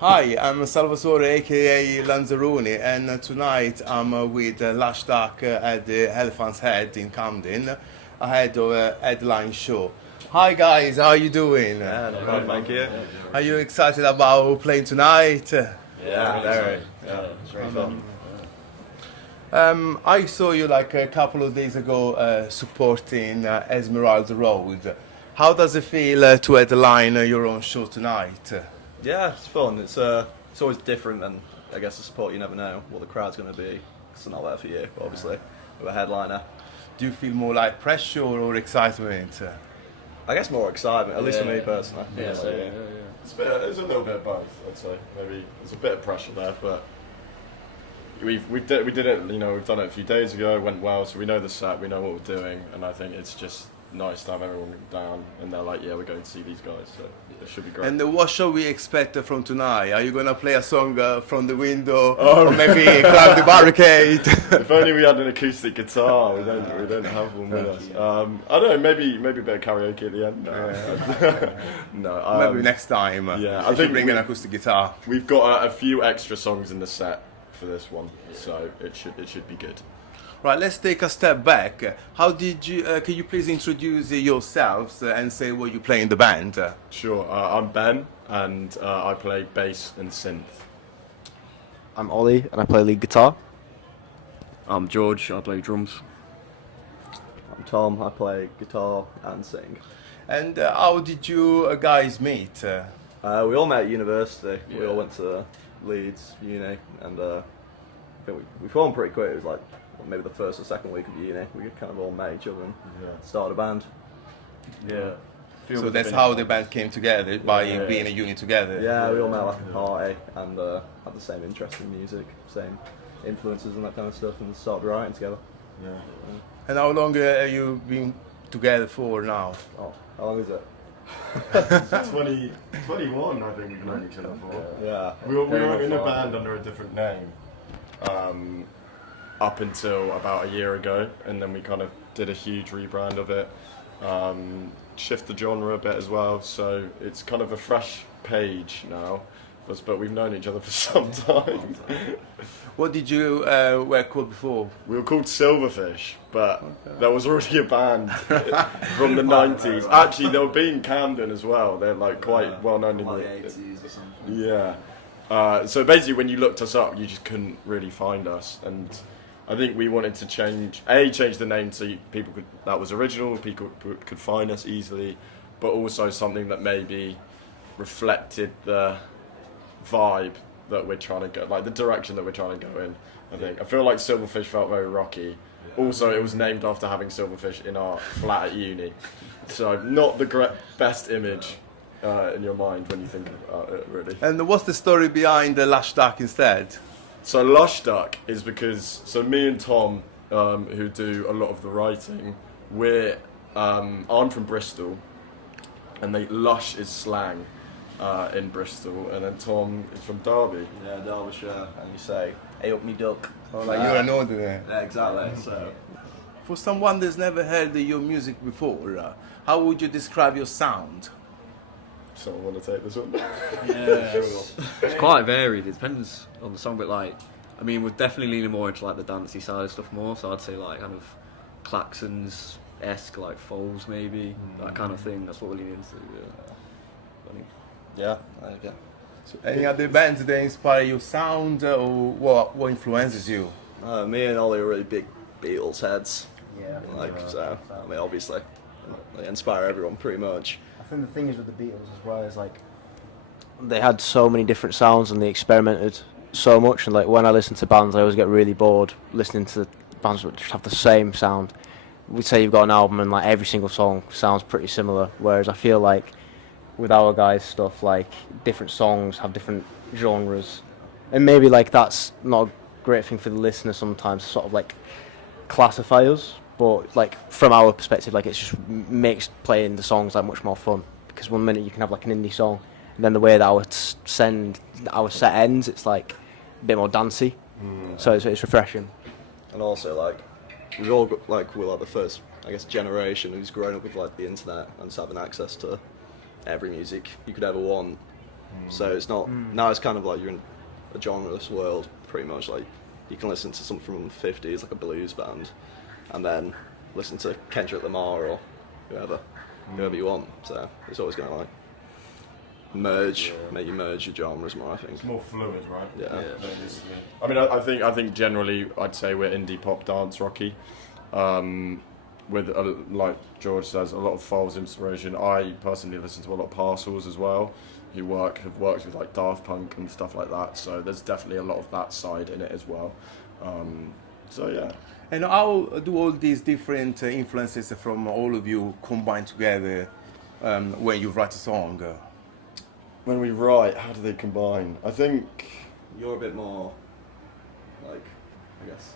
Hi, I'm Salvatore, aka Lanzarooney, and tonight I'm with Lush Duck at the Elephant's Head in Camden, ahead of a headline show. Hi guys, how are you doing? Yeah, not bad, thank you. Are you excited about playing tonight? Yeah, very. Yeah, it's really fun. I saw you like a couple of days ago supporting Esmeralda Road. How does it feel to headline your own show tonight? Yeah, it's fun. It's always different, and I guess the support, you never know what the crowd's going to be. It's not there for you, obviously, with a headliner. Do you feel more like pressure or excitement? I guess more excitement, at least for me personally. Yeah. It's a little bit of both, I'd say. Maybe there's a bit of pressure there, but we did it. You know, we've done it a few days ago. It went well, so we know the set, we know what we're doing, and I think it's just nice to have everyone down and they're like, yeah, we're going to see these guys, so it should be great. And what shall we expect from tonight? Are you gonna play a song from the window, or maybe climb the barricade? If only we had an acoustic guitar. We don't have one with us. I don't know, maybe a bit of karaoke at the end. No, Maybe next time. Yeah, I think bring an acoustic guitar. we've got a few extra songs in the set for this one, so it should be good. Right, let's take a step back. How did you? Can you please introduce yourselves and say what you play in the band? Sure, I'm Ben, and I play bass and synth. I'm Ollie and I play lead guitar. I'm George, I play drums. I'm Tom, I play guitar and sing. And how did you guys meet? We all met at university. We all went to Leeds Uni, and I think we formed pretty quick. It was like maybe the first or second week of uni. We kind of all met each other and started a band. Yeah. So that's how the band came together, by being a unit together. Yeah, we all met like a party and had the same interest in music, same influences and that kind of stuff, and started writing together. Yeah. And how long have you been together for now? Oh, how long is it? 21, I think we've known each other for. Yeah. We were in a band under a different name up until about a year ago, and then we kind of did a huge rebrand of it, shift the genre a bit as well, so it's kind of a fresh page now, but we've known each other for some time. What did you were called before? We were called Silverfish, but there was already a band from the 90s. Actually, they'll be in Camden as well. They're like quite well known in the 80s or something. Yeah. So basically, when you looked us up, you just couldn't really find us, and I think we wanted to change the name so people could, that was original, people could find us easily, but also something that maybe reflected the vibe that we're trying to go, like the direction that we're trying to go in. I feel like Silverfish felt very rocky. Also, it was named after having Silverfish in our flat at uni, so not the best image in your mind when you think about it, really. And what's the story behind the Lush Duck instead? So Lush Duck is because, so me and Tom, who do a lot of the writing, I'm from Bristol, and Lush is slang in Bristol, and then Tom is from Derby. Yeah, Derbyshire, and you say, "Hey up me duck." Oh, like you're an ordinary. Yeah, exactly. So, For someone that's never heard your music before, how would you describe your sound? Someone want to take this one? Yeah, it's quite varied. It depends on the song, but like, I mean, we're definitely leaning more into like the dancey side of stuff more. So I'd say like kind of Klaxons-esque, like Foals maybe, that kind of thing. That's what we're leaning into. Funny. yeah, there you go. So any other bands that inspire your sound, or what influences you? Me and Ollie are really big Beatles heads. Yeah. So I mean, obviously, they inspire everyone pretty much. I think the thing is with the Beatles as well is like They had so many different sounds and they experimented so much, and like when I listen to bands I always get really bored listening to bands that just have the same sound. We'd say you've got an album and like every single song sounds pretty similar, whereas I feel like with our guys' stuff, like different songs have different genres, and maybe like that's not a great thing for the listener sometimes to sort of like classify us, but like from our perspective, like it just makes playing the songs like much more fun, because one minute you can have like an indie song, and then the way that our set ends, it's like a bit more dancey, so it's refreshing. And also, like, we've all got, like, we're like the first, I guess, generation who's grown up with like the internet and just having access to every music you could ever want. So it's not now. It's kind of like you're in a genreless world, pretty much. Like you can listen to something from the '50s, like a blues band, and then listen to Kendrick Lamar or whoever you want. So it's always going to like make you merge your genres more. I think It's more fluid, right? Yeah. I mean, I think generally I'd say we're indie pop dance rocky, with like George says, a lot of Foals inspiration. I personally listen to a lot of Parcels as well, who have worked with like Daft Punk and stuff like that. So there's definitely a lot of that side in it as well. So yeah. And how do all these different influences from all of you combine together when you write a song? When we write, how do they combine? I think you're a bit more like, I guess,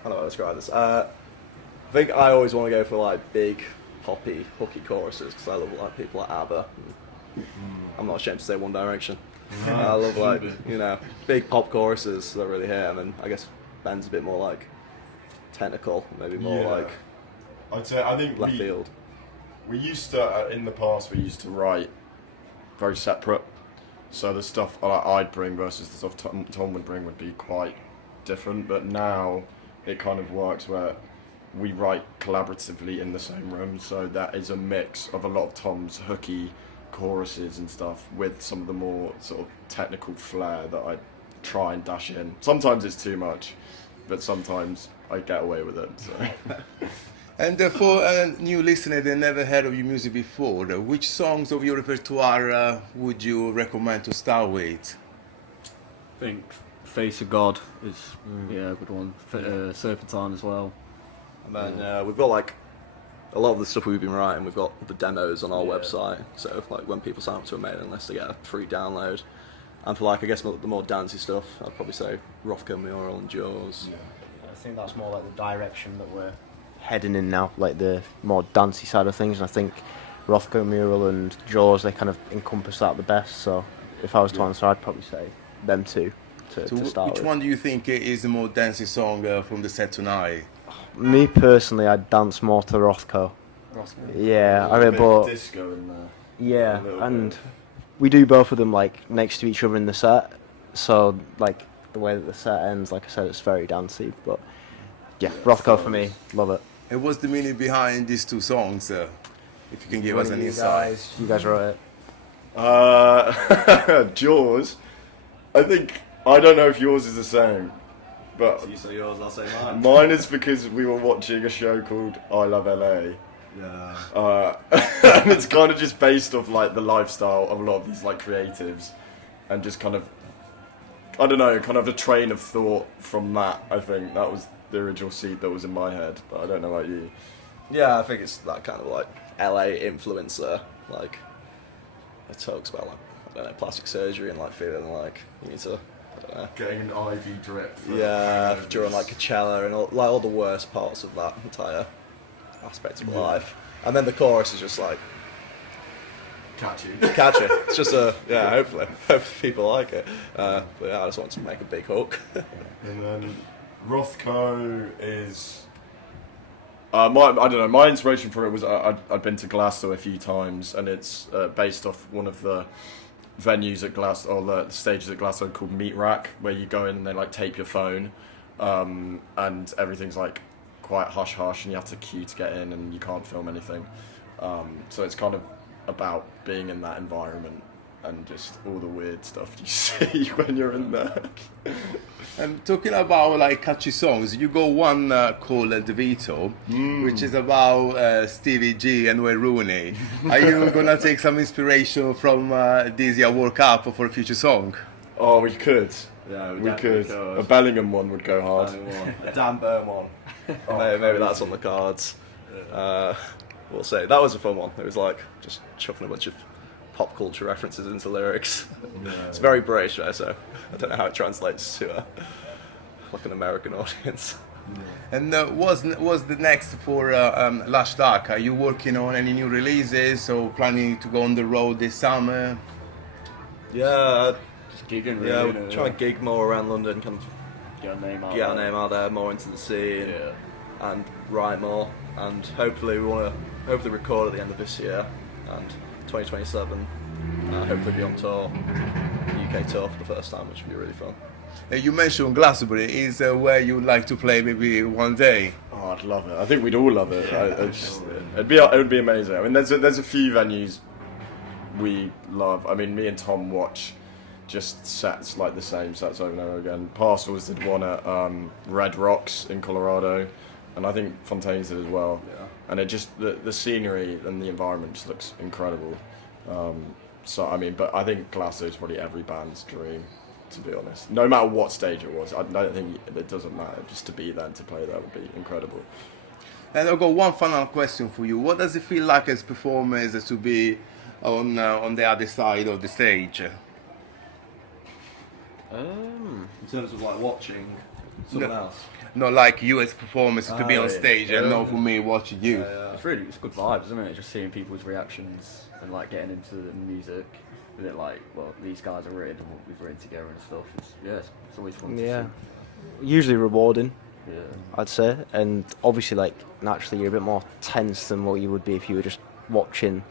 I don't know how to describe this. I think I always want to go for like big, poppy, hooky choruses because I love like people like ABBA. I'm not ashamed to say One Direction. I love like big pop choruses that really hit, and then I guess Ben's a bit more like technical, maybe more like I'd say I think left field. We used to in the past we used to write very separate. So the stuff I'd bring versus the stuff Tom would bring would be quite different. But now it kind of works where we write collaboratively in the same room. So that is a mix of a lot of Tom's hooky choruses and stuff with some of the more sort of technical flair that I try and dash in. Sometimes it's too much, but sometimes I get away with it. So. And for a new listener that never heard of your music before, which songs of your repertoire would you recommend to start with? I think Face of God is a good one. Serpentine as well. And then we've got like a lot of the stuff we've been writing. We've got the demos on our website. So like when people sign up to a mailing list, they get a free download. And for like I guess the more dancey stuff, I'd probably say Rothko Mural and Jaws. I think that's more like the direction that we're Heading in now, like the more dancey side of things, and I think Rothko Mural and Jaws, they kind of encompass that the best. So if I was to answer, I'd probably say them two to start which with. one do you think is the more dancey song from the set tonight? Me personally, I'd dance more to Rothko. Yeah, I mean, but disco in there. yeah, A little and bit. we do both of them like next to each other in the set. So like the way that the set ends, like I said, it's very dancey. But yeah, Rothko for me, love it. And what's the meaning behind these two songs? If you can give us an insight. You guys wrote it. Jaws. I don't know if yours is the same, but You say yours, I'll say mine. mine is because we were watching a show called I Love LA. Yeah. And it's kind of just based off like the lifestyle of a lot of these like creatives, and just kind of, I don't know, kind of a train of thought from that. I think that was the original seed that was in my head, but I don't know about you. Yeah, I think it's that kind of like LA influencer. Like it talks about like I don't know plastic surgery and like feeling like you need to I don't know. Getting an IV drip. Yeah, during like Coachella and all the worst parts of that entire aspect of life. And then the chorus is just like catchy. catchy. It's just hopefully people like it. But yeah, I just want to make a big hook. And then Rothko is. I don't know. My inspiration for it was I'd been to Glasgow a few times, and it's based off one of the venues at Glasgow, or the stages at Glasgow called Meat Rack, where you go in and they like tape your phone, and everything's like quite hush hush, and you have to queue to get in, and you can't film anything. So it's kind of about being in that environment and just all the weird stuff you see when you're in there. And talking about like catchy songs, you got one called DeVito, which is about Stevie G and Wayne Rooney. Are you gonna take some inspiration from this year World Cup for a future song? Oh, we could. Yeah, We could. A Bellingham one would go hard. A Dan Burn one. Maybe that's on the cards. We'll see. That was a fun one. It was like just chucking a bunch of pop culture references into lyrics. It's very British, though, so I don't know how it translates to like an American audience. And what's the next for Lush Duck? Are you working on any new releases or planning to go on the road this summer? Yeah, Just gigging really. yeah, you we're know, trying to gig more around London, kind of get our name out. get our name out there, more into the scene, and write more. And hopefully we want to record at the end of this year, and 2027 hopefully be on tour, UK tour for the first time, which would be really fun. You mentioned Glastonbury is where you'd like to play maybe one day. Oh, I'd love it. I think we'd all love it. It would be amazing. I mean, there's a few venues we love. I mean, me and Tom watch just sets like the same sets over and over again. Parcels did one at Red Rocks in Colorado, and I think Fontaine's did as well. Yeah. And it just the scenery and the environment just looks incredible. So I mean, but I think Glasgow is probably every band's dream, to be honest. No matter what stage it was, I don't think it doesn't matter. Just to be there and to play there would be incredible. And I've got one final question for you. What does it feel like as performers to be on the other side of the stage? In terms of like watching someone else. Not like you as performers to be on stage and not for me watching you. It's good vibes, isn't it? Just seeing people's reactions and like getting into the music. With it like, well, these guys are written and we've written together and stuff. It's always fun to see. Usually rewarding, Yeah. I'd say, and obviously like naturally you're a bit more tense than what you would be if you were just watching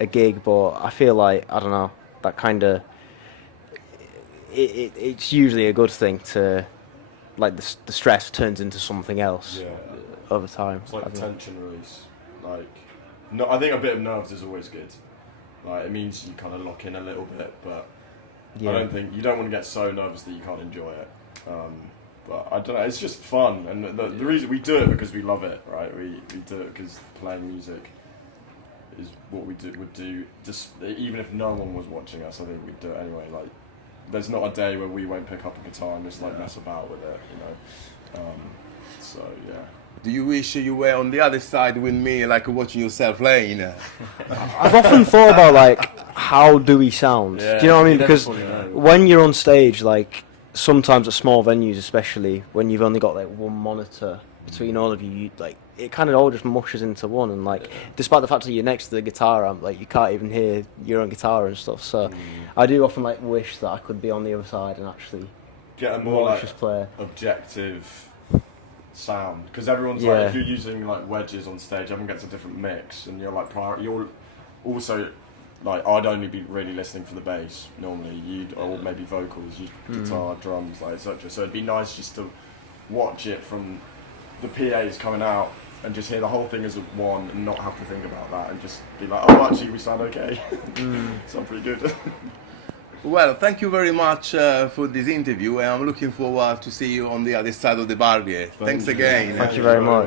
a gig. But I feel like, I don't know, that kind of it's usually a good thing to like the stress turns into something else over time. It's like tension release. Like, no, I think a bit of nerves is always good. Like, it means you kind of lock in a little bit, but I don't think you don't want to get so nervous that you can't enjoy it. But I don't know, it's just fun, and the reason we do it because we love it, right? We do it because playing music is what we would do. Just even if no one was watching us, I think we'd do it anyway. Like, there's not a day where we won't pick up a guitar and just like mess about with it, you know. So yeah. Do you wish you were on the other side with me, like watching yourself playing? I've often thought about like how do we sound? Do you know what I mean? Because when you're on stage, like sometimes at small venues, especially when you've only got like one monitor between all of you, like it kind of all just mushes into one. And like, despite the fact that you're next to the guitar amp, like you can't even hear your own guitar and stuff. So I do often like wish that I could be on the other side and actually get a more watch like us play. objective sound, because everyone's like, if you're using like wedges on stage, everyone gets a different mix, and you're like you're also like, I'd only be really listening for the bass normally, or maybe vocals, guitar, drums, like etc. So it'd be nice just to watch it from the PAs coming out and just hear the whole thing as one and not have to think about that and just be like, oh, actually we sound okay. Sound pretty good. Well, thank you very much for this interview, and I'm looking forward to see you on the other side of the barrier. Thanks again. Thank you very much.